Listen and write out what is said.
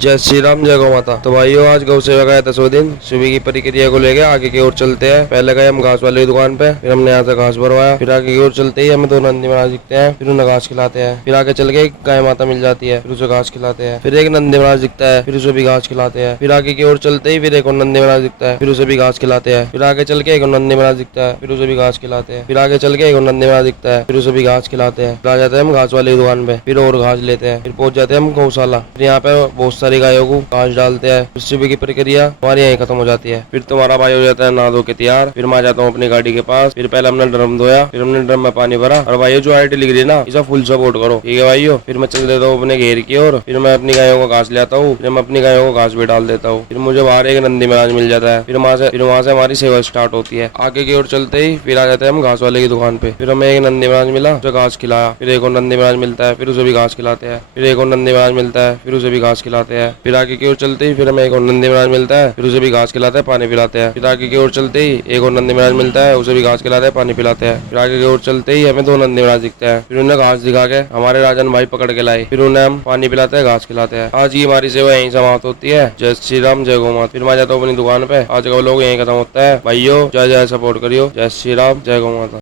जय श्री राम, जय गौ माता। तो भाइयों, आज गौ सेवा का है 10वां दिन। सुबह की प्रक्रिया को लेकर आगे की ओर चलते हैं। पहले गए हम घास वाले की दुकान पे, फिर हमने यहाँ से घास भरवाया। फिर आगे की ओर चलते ही हमें दो नंदी महाराज दिखते हैं, फिर उन्हें घास खिलाते हैं। फिर आगे चल के एक गाय माता मिल जाती है, फिर उसे घास खिलाते हैं। फिर एक नंदी महाराज दिखता है, फिर उसे भी घास खिलाते हैं। फिर आगे की ओर चलते ही फिर एक और नंदी महाराज दिखता है, फिर उसे भी घास खिलाते हैं। फिर आगे चल के एक और नंदी महाराज दिखता है, फिर उसे भी घास खिलाते हैं। फिर आगे चल के एक और नंदी महाराज दिखता है, फिर उसे भी घास खिलाते हैं। फिर आ जाते हैं हम घास वाली दुकान पे, फिर और घास लेते हैं। फिर पहुंच जाते हैं हम गौशाला। फिर यहाँ पे बहुत सारी गायों को घास डालते हैं। फिर सुबह की प्रक्रिया हमारी यहीं खत्म हो जाती है। फिर तुम्हारा भाई हो जाता है नहा धो के तैयार। फिर मैं जाता हूँ अपनी गाड़ी के पास। फिर पहले हमने ड्रम धोया, फिर हमने ड्रम में पानी भरा। और भाइयों, जो आईडी लिख रही है ना, इसे फुल सपोर्ट करो, ठीक है भाइयों। फिर मैं चल देता हूँ अपने घेर की ओर। फिर मैं अपनी गायों को घास ले आता हूँ। फिर मैं अपनी गायों को घास भी डाल देता हूँ। फिर मुझे बाहर एक नंदी महाराज मिल जाता है। फिर वहाँ से हमारी सेवा स्टार्ट होती है। आगे की ओर चलते ही फिर आ जाते हैं हम घास वाले की दुकान पे। फिर हमें एक नंदी महाराज मिला, उसे घास खिलाया। फिर एक और नंदी महाराज मिलता है, फिर उसे भी घास खिलाते हैं। फिर एक और नंदी महाराज मिलता है, फिर उसे भी घास खिलाते हैं। फिर आगे की ओर चलते ही फिर हमें एक और नंदी महाराज मिलता है, फिर उसे भी घास खिलाते हैं, पानी पिलाते हैं। फिर आगे की ओर चलते ही एक और नंदी महाराज मिलता है, उसे भी घास खिलाते हैं, पानी पिलाते हैं। फिर आगे की ओर चलते ही हमें दो नंदी महाराज दिखते हैं। फिर उन्हें घास दिखा के हमारे राजन भाई पकड़ के लाए। फिर उन्हें हम पानी पिलाते हैं, घास खिलाते हैं। आज की हमारी सेवा यहीं समाप्त होती है। जय श्री राम, जय गौ माता। फिर मैं जाता हूँ अपनी दुकान पे। आज का लोग यहीं खत्म होता है। भाइयों, जय जय सपोर्ट करियो। जय श्री राम, जय गौ माता।